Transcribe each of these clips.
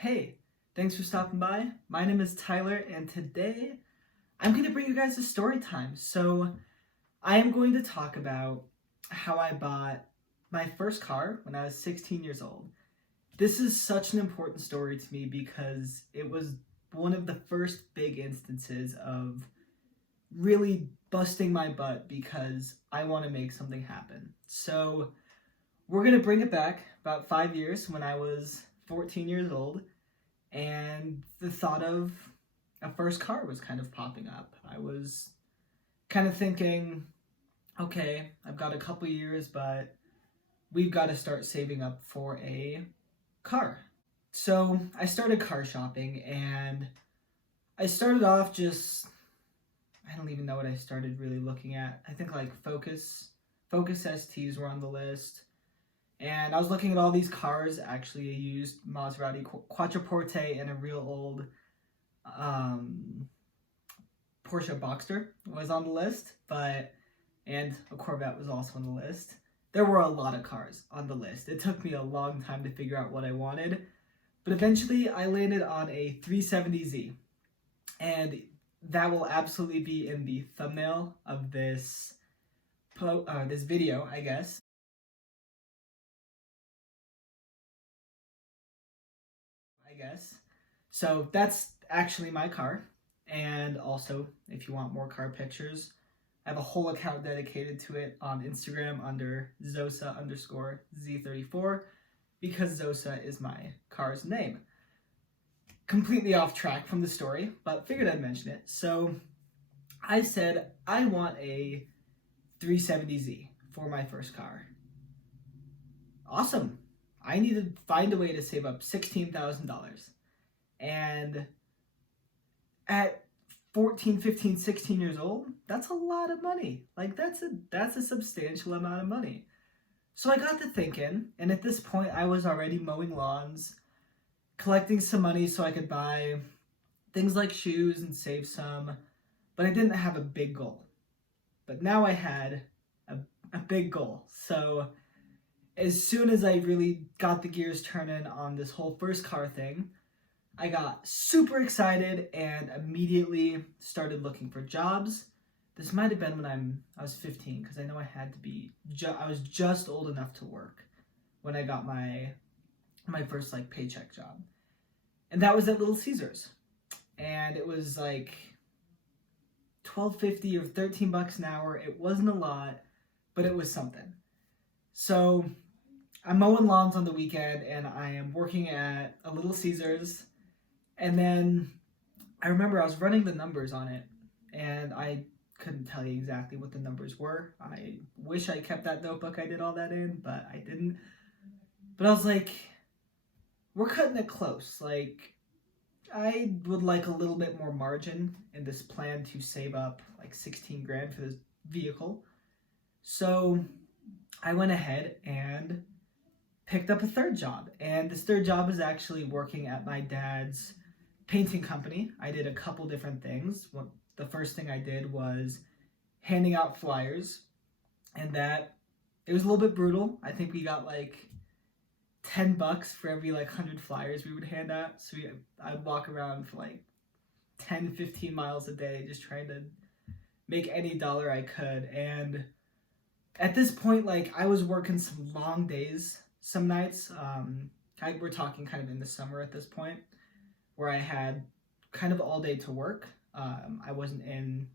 Hey, thanks for stopping by. My name is Tyler, and today I'm going to bring you guys a story time. So, I am going to talk about how I bought my first car when I was 16 years old. This is such an important story to me because it was one of the first big instances of really busting my butt because I want to make something happen. So, we're going to bring it back about 5 years when I was 14 years old, and the thought of a first car was kind of popping up. I was kind of thinking, okay, I've got a couple years, but we've got to start saving up for a car. So I started car shopping, and I started off just, I don't even know what I started really looking at. I think like Focus STs were on the list. And I was looking at all these cars, actually a used Maserati Quattroporte and a real old Porsche Boxster was on the list, and a Corvette was also on the list. There were a lot of cars on the list. It took me a long time to figure out what I wanted, but eventually I landed on a 370Z, and that will absolutely be in the thumbnail of this this video, I guess. So that's actually my car. And also, if you want more car pictures, I have a whole account dedicated to it on Instagram under Zosa_Z34 because Zosa is my car's name. Completely off track from the story, but figured I'd mention it. So I said I want a 370Z for my first car. Awesome. I need to find a way to save up $16,000. And at 14, 15, 16 years old, that's a lot of money. Like that's a substantial amount of money. So I got to thinking, and at this point I was already mowing lawns, collecting some money so I could buy things like shoes and save some, but I didn't have a big goal. But now I had a big goal. So as soon as I really got the gears turning on this whole first car thing, I got super excited and immediately started looking for jobs. This might have been when I was 15, because I know I had to be I was just old enough to work when I got my first like paycheck job. And that was at Little Caesars. And it was like $12.50 or $13 an hour. It wasn't a lot, but it was something. So I'm mowing lawns on the weekend and I am working at a Little Caesars. And then I remember I was running the numbers on it, and I couldn't tell you exactly what the numbers were. I wish I kept that notebook I did all that in, but I didn't. But I was like, we're cutting it close. Like, I would like a little bit more margin in this plan to save up like 16 grand for this vehicle. So I went ahead and picked up a third job. And this third job is actually working at my dad's painting company. I did a couple different things. The first thing I did was handing out flyers, and that it was a little bit brutal. I think we got like $10 for every like 100 flyers we would hand out. So I'd walk around for like 10, 15 miles a day just trying to make any dollar I could. And at this point, like I was working some long days some nights. We're talking kind of in the summer at this point, where I had kind of all day to work. I wasn't in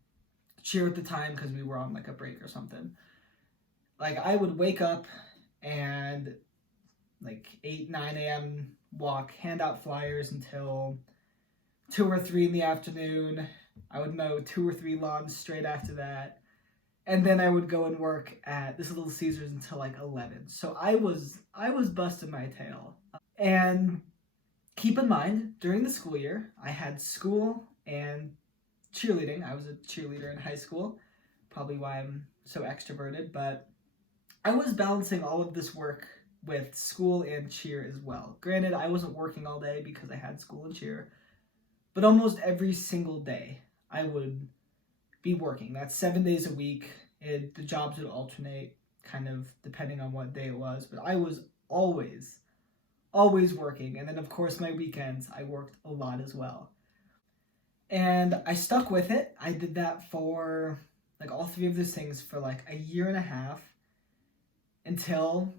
cheer at the time because we were on like a break or something. Like I would wake up and like 8, 9 a.m. walk, hand out flyers until 2 or 3 in the afternoon. I would mow 2 or 3 lawns straight after that. And then I would go and work at this Little Caesars until like 11. So I was busting my tail. And keep in mind, during the school year, I had school and cheerleading. I was a cheerleader in high school, probably why I'm so extroverted, but I was balancing all of this work with school and cheer as well. Granted, I wasn't working all day because I had school and cheer, but almost every single day I would be working. That's 7 days a week. The jobs would alternate kind of depending on what day it was, but I was always always working. And then, of course, my weekends, I worked a lot as well. And I stuck with it. I did that for like all three of those things for like a year and a half until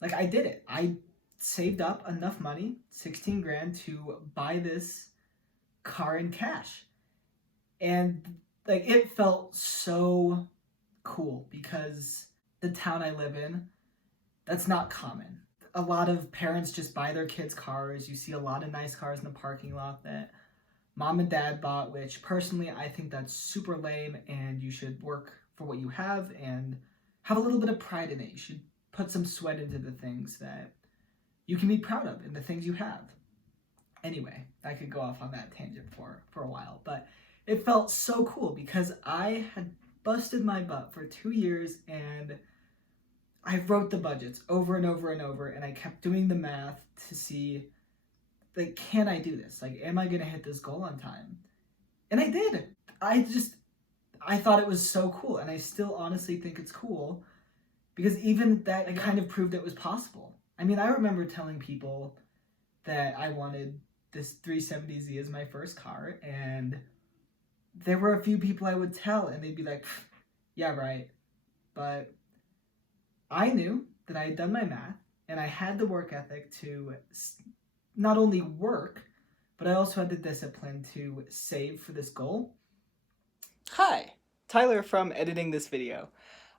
like I did it. I saved up enough money, 16 grand, to buy this car in cash. And like it felt so cool because the town I live in, that's not common. A lot of parents just buy their kids cars. You see a lot of nice cars in the parking lot that mom and dad bought, which personally I think that's super lame, and you should work for what you have and have a little bit of pride in it. You should put some sweat into the things that you can be proud of and the things you have. Anyway, I could go off on that tangent for a while, but it felt so cool because I had busted my butt for 2 years, and I wrote the budgets over and over and over, and I kept doing the math to see, like, can I do this? Like, am I going to hit this goal on time? And I did. I thought it was so cool, and I still honestly think it's cool because even that kind of proved it was possible. I mean, I remember telling people that I wanted this 370Z as my first car, and there were a few people I would tell, and they'd be like, yeah, right. But I knew that I had done my math, and I had the work ethic to not only work, but I also had the discipline to save for this goal. Hi, Tyler from editing this video.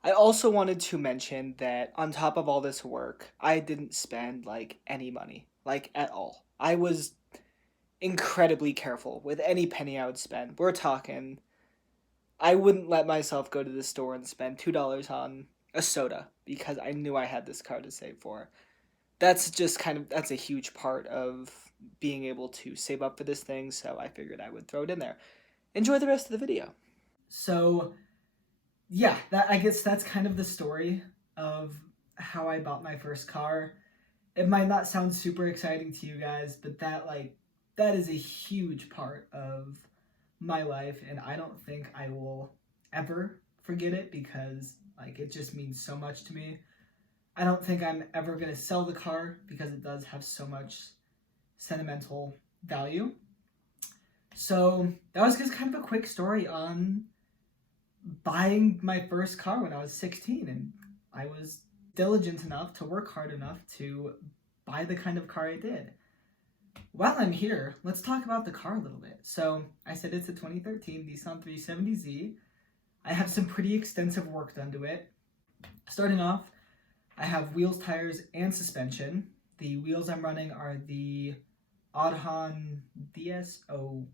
I also wanted to mention that on top of all this work, I didn't spend like any money, like at all. I was incredibly careful with any penny I would spend. We're talking, I wouldn't let myself go to the store and spend $2 on a soda because I knew I had this car to save for. That's a huge part of being able to save up for this thing, so I figured I would throw it in there. Enjoy the rest of the video. So, yeah, I guess that's kind of the story of how I bought my first car. It might not sound super exciting to you guys, but that is a huge part of my life, and I don't think I will ever forget it because like it just means so much to me. I don't think I'm ever going to sell the car because it does have so much sentimental value. So that was just kind of a quick story on buying my first car when I was 16, and I was diligent enough to work hard enough to buy the kind of car I did. While I'm here, let's talk about the car a little bit. So I said it's a 2013 Nissan 370Z. I have some pretty extensive work done to it. Starting off, I have wheels, tires, and suspension. The wheels I'm running are the Audhan DSO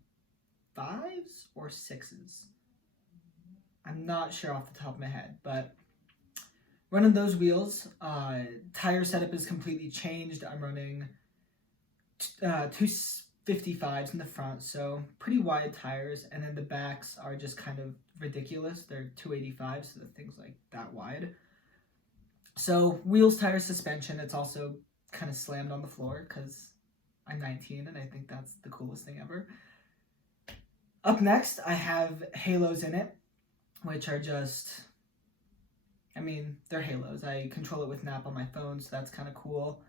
5s or 6s. I'm not sure off the top of my head, but running those wheels. Tire setup is completely changed. I'm running 255s in the front, so pretty wide tires, and then the backs are just kind of ridiculous. They're 285s, so the thing's like that wide. So wheels, tires, suspension. It's also kind of slammed on the floor because I'm 19 and I think that's the coolest thing ever. Up next, I have halos in it, which are just, I mean, they're halos. I control it with an app on my phone, so that's kind of cool.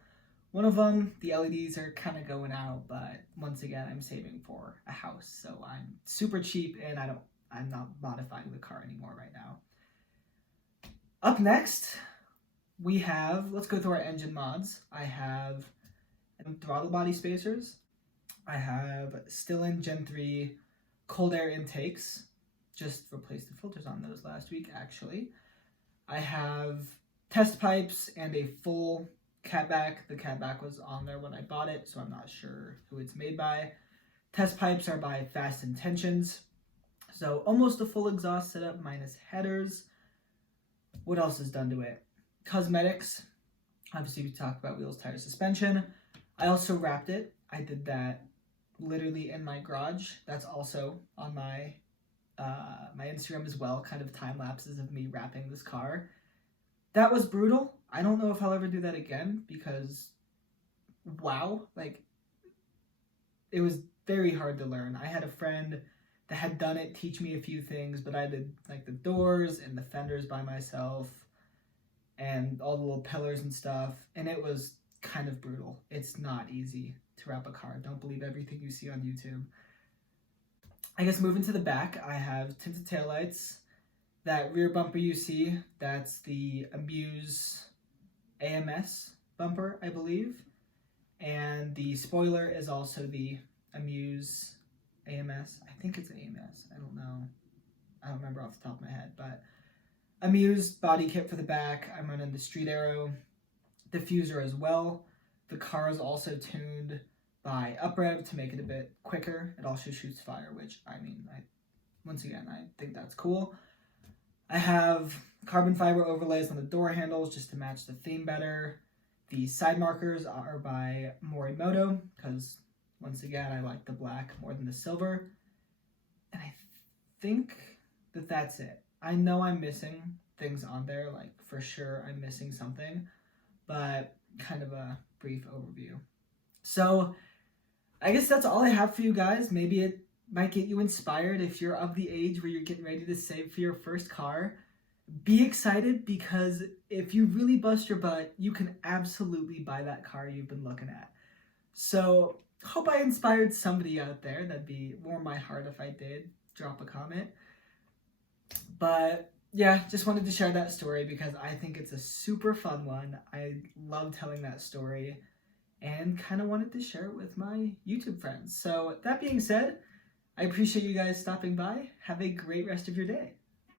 One of them, the LEDs are kind of going out, but once again, I'm saving for a house, so I'm super cheap, and I'm not modifying the car anymore right now. Up next, we have, let's go through our engine mods. I have throttle body spacers. I have Stillen Gen 3 cold air intakes. Just replaced the filters on those last week, actually. I have test pipes and a full catback. The catback was on there when I bought it, so I'm not sure who it's made by. Test pipes are by Fast Intentions. So almost a full exhaust setup minus headers. What else is done to it? Cosmetics. Obviously, we talked about wheels, tires, suspension. I also wrapped it. I did that literally in my garage. That's also on my my Instagram as well, kind of time lapses of me wrapping this car. That was brutal. I don't know if I'll ever do that again because, wow, like, it was very hard to learn. I had a friend that had done it teach me a few things, but I did like the doors and the fenders by myself and all the little pillars and stuff, and it was kind of brutal. It's not easy to wrap a car. Don't believe everything you see on YouTube. I guess moving to the back, I have tinted taillights. That rear bumper you see, that's the Amuse AMS bumper, I believe. And the spoiler is also the Amuse AMS. I think it's AMS. I don't know. I don't remember off the top of my head, but Amuse body kit for the back. I'm running the Street Arrow diffuser as well. The car is also tuned by uprev to make it a bit quicker. It also shoots fire, which once again, I think that's cool. I have carbon fiber overlays on the door handles just to match the theme better. The side markers are by Morimoto because, once again, I like the black more than the silver. And I think that that's it. I know I'm missing things on there, like for sure I'm missing something, but kind of a brief overview. So I guess that's all I have for you guys. Maybe it might get you inspired if you're of the age where you're getting ready to save for your first car. Be excited, because if you really bust your butt, you can absolutely buy that car you've been looking at. So hope I inspired somebody out there. That'd be warm my heart if I did. Drop a comment. But yeah, just wanted to share that story because I think it's a super fun one. I love telling that story and kind of wanted to share it with my YouTube friends. So that being said, I appreciate you guys stopping by. Have a great rest of your day.